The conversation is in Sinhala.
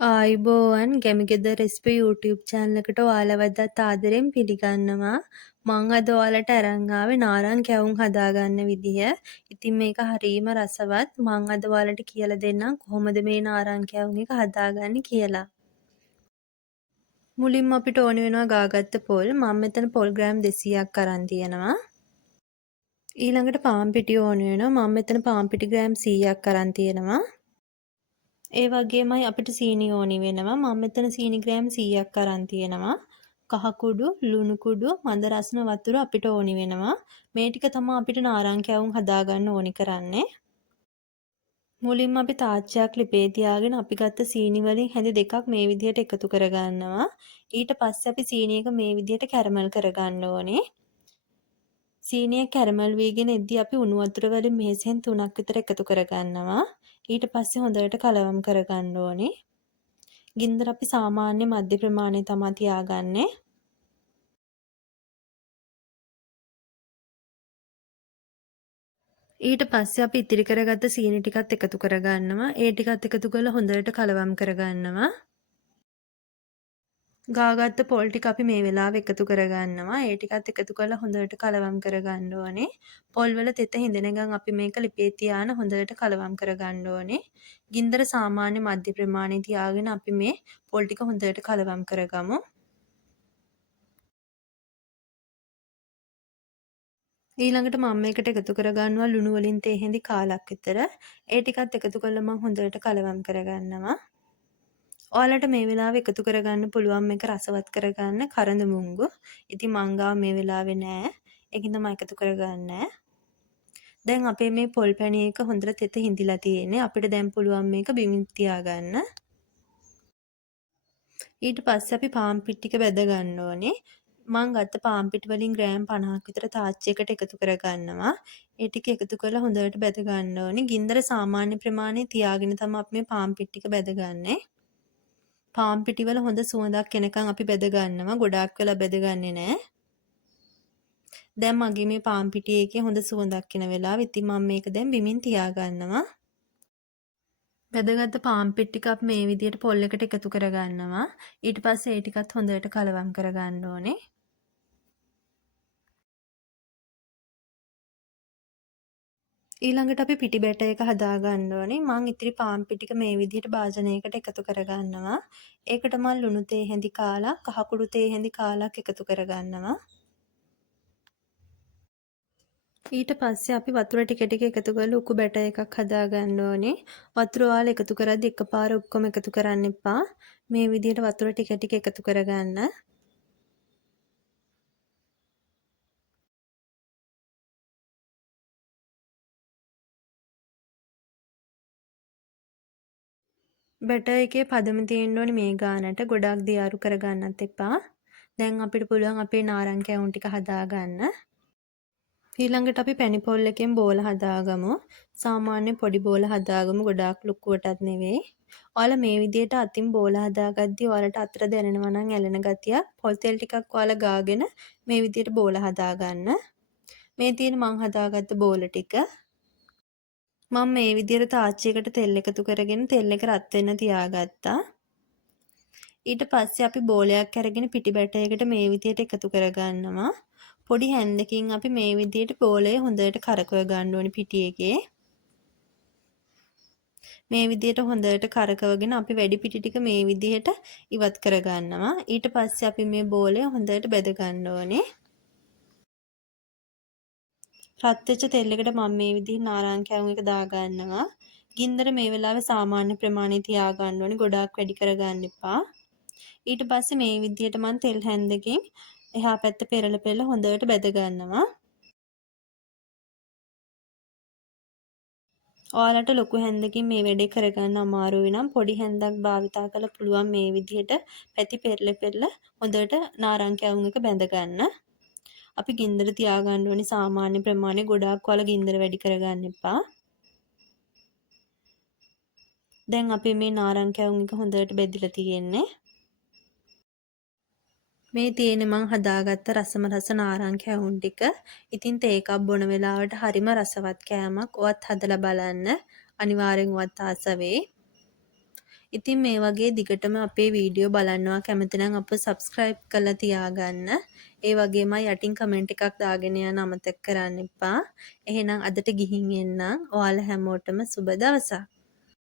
ආයුබෝවන් ගැමිගෙදර රෙසිපි YouTube channel එකට ඔයාලවදත් ආදරෙන් පිළිගන්නවා. මං අද ඔයාලට අරන් ආවේ නාරං කැවුම් හදාගන්න විදිහ. ඉතින් මේක හරීම රසවත්. මං අද ඔයාලට කියලා දෙන්නම් කොහොමද මේ නාරං කැවුම් එක හදාගන්නේ කියලා. මුලින්ම අපිට ඕන වෙනවා ගාගත්ත පොල්. මම මෙතන පොල් ග්‍රෑම් 200ක් අරන් තියෙනවා. ඊළඟට පාන් පිටි ඕන වෙනවා. මම මෙතන පාන් පිටි ග්‍රෑම් 100ක් අරන් තියෙනවා. ඒ වගේමයි අපිට සීනි ඕනි වෙනවා. මම මෙතන සීනි ග්‍රෑම් 100ක් අරන් තියෙනවා. කහ කුඩු, ලුණු කුඩු, මද රසන වතුර අපිට ඕනි වෙනවා. මේ ටික තමයි අපිට නාරං කැවුම් හදාගන්න ඕනි කරන්නේ. මුලින්ම අපි තාච්චයක් ලිපේ තියාගෙන අපි ගත්ත සීනි වලින් හැඳි දෙකක් මේ විදිහට එකතු කරගන්නවා. ඊට පස්සේ අපි සීනි එක මේ විදිහට කැරමල් කරගන්න ඕනේ. සීනිය කැරමල් වීගෙන එද්දී අපි උණු වතුර වලින් මේසෙන් 3ක් විතර එකතු කරගන්නවා. ඊට පස්සේ හොඳට කලවම් කරගන්න ඕනේ. ගින්දර අපි සාමාන්‍ය මධ්‍ය ප්‍රමාණය තමයි තියාගන්නේ. ඊට පස්සේ අපි ඉතිරි කරගත්ත සීනි ටිකත් එකතු කරගන්නවා. ඒ ටිකත් එකතු කරලා හොඳට කලවම් කරගන්නවා. ගාගත්ත පොල් ටික අපි මේ වෙලාවේ එකතු කරගන්නවා. ඒ ටිකත් එකතු කරලා හොඳට කලවම් කරගන්න ඕනේ. පොල් වල තෙත හිඳෙනකන් අපි මේක ලිපේ තියාන හොඳට කලවම් කරගන්න ඕනේ. ගින්දර සාමාන්‍ය මධ්‍ය ප්‍රමාණය තියාගෙන අපි මේ පොල් ටික හොඳට කලවම් කරගමු. ඊළඟට මම මේකට එකතු කරගන්නවා ලුණු වලින් තේ හැඳි කාලක් විතර. ඒ ටිකත් එකතු කරලා මම හොඳට කලවම් කරගන්නවා. ඔයාලට මේ වෙලාවේ එකතු කරගන්න පුළුවන් මේක රසවත් කරගන්න කරඳ මුංගු. ඉතින් මං ගාව මේ වෙලාවේ නෑ. ඒකින්ද මම එකතු කරගන්නේ. දැන් අපේ මේ පොල් පැණි එක හොඳට තෙත හිඳිලා තියෙන්නේ. අපිට දැන් පුළුවන් මේක බිමින් තියාගන්න. ඊට පස්සේ අපි පාන් පිටි ටික බෙද ගන්න ඕනේ. මං ගත්ත පාන් පිටි වලින් ග්‍රෑම් 50ක් විතර තාච්චියකට එකතු කරගන්නවා. ඒ ටික එකතු කරලා හොඳට බෙද ගන්න ඕනේ. ගින්දර සාමාන්‍ය ප්‍රමාණය තියාගෙන තමයි අපි මේ පාන් පිටි ටික බෙදගන්නේ. පාන් පිටිවල හොඳ සුවඳක් එනකන් අපි බෙද ගන්නවා. ගොඩාක් වෙලා බෙදගන්නේ නැහැ. දැන් මගේ මේ පාන් පිටි එකේ හොඳ සුවඳක් එන වෙලාව. ඉතින් මම මේක දැන් බිමින් තියා ගන්නවා. බෙදගත්ත පාන් පිටි ටික අපි මේ විදිහට පොල් එකට එකතු කරගන්නවා. ඊට පස්සේ ඒ ටිකත් හොඳට කලවම් කරගන්න ඕනේ. ඊළඟට අපි පිටි බැටර් එක හදා ගන්න ඕනේ. මං ඉතිරි පාන් පිටි ටික මේ විදිහට භාජනයකට එකතු කරගන්නවා. ඒකට මං ලුණු තේ හැඳි කාලා, කහ කුඩු තේ හැඳි කාලක් එකතු කරගන්නවා. ඊට පස්සේ අපි වතුර ටික ටික එකතු කරලා උකු බැටර් එකක් හදා ගන්න ඕනේ. වතුර ඔයාලා එකතු කරද්දි එකපාර ඔක්කොම එකතු කරන්න එපා. මේ විදිහට වතුර ටික ටික එකතු කරගන්න. බැටර් එකේ පදම තියෙන්න ඕනේ මේ ගානට. ගොඩක් දියාරු කරගන්නත් එපා. දැන් අපිට පුළුවන් අපේ නාරං කැවුම් ටික හදාගන්න. ඊළඟට අපි පැණි පොල් එකෙන් බෝල හදාගමු. සාමාන්‍ය පොඩි බෝල හදාගමු. ගොඩාක් ලොකුවටත් නෙවෙයි. ඔයාලා මේ විදිහට අතින් බෝල හදාගද්දි ඔයාලට අතට දැනෙනවා නම් ඇලෙන ගතිය පොල් තෙල් ටිකක් ඔයාලා ගාගෙන මේ විදිහට බෝල හදාගන්න. මේ තියෙන මං හදාගත්ත බෝල ටික. මම මේ විදිහට තාච්චියකට තෙල් එකතු කරගෙන තෙල් එක රත් වෙන්න තියාගත්තා. ඊට පස්සේ අපි බෝලයක් අරගෙන පිටි බැටයකට මේ විදිහට එකතු කරගන්නවා. පොඩි හැන්දකින් අපි මේ විදිහට බෝලය හොඳට කරකව ගන්න ඕනේ පිටි එකේ. මේ විදිහට හොඳට කරකවගෙන අපි වැඩි පිටි ටික මේ විදිහට ඉවත් කරගන්නවා. ඊට පස්සේ අපි මේ බෝලය හොඳට බෙද ගන්න ඕනේ. රත් වෙච්ච තෙල් එකට මම මේ විදිහට නාරං කැවුම් එක දා ගන්නවා. ගින්දර මේ වෙලාවේ සාමාන්‍ය ප්‍රමාණය තියා ගන්න ඕනේ. ගොඩාක් වැඩි කරගන්න එපා. ඊට පස්සේ මේ විදිහට මම තෙල් හැන්දකින් එහා පැත්ත පෙරලා හොඳට බෙද ගන්නවා. ඔයාලට ලොකු හැන්දකින් මේ වැඩේ කරගන්න අමාරු වෙනම් පොඩි හැන්දක් භාවිතා කරලා පුළුවන් මේ විදිහට පැති පෙරලා හොඳට නාරං කැවුම් එක බැඳ ගන්න. අපි ගින්දර තියාගන්න ඕනේ සාමාන්‍ය ප්‍රමාණය. ගොඩාක් ඔයාලා ගින්දර වැඩි කරගන්න එපා. දැන් අපේ මේ නාරං කැවුම් එක හොඳට බෙදිලා තියෙන්නේ. මේ තියෙන්නේ මං හදාගත්ත රසම රස නාරං කැවුම් ටික. ඉතින් තේ එකක් බොන වෙලාවට හරිම රසවත් කෑමක්. ඔවත් හදලා බලන්න. අනිවාර්යෙන් ඔවත් ආස වෙයි. ඉතින් මේ වගේ දිගටම අපේ වීඩියෝ බලන්නවා කැමති නම් අපව සබ්ස්ක්‍රයිබ් කරලා තියාගන්න. ඒ වගේම යටින් කමෙන්ට් එකක් දාගෙන යන්න අමතක කරන්න එපා. එහෙනම් අදට ගිහින් එන්නම්. ඔයාලා හැමෝටම සුබ දවසක්.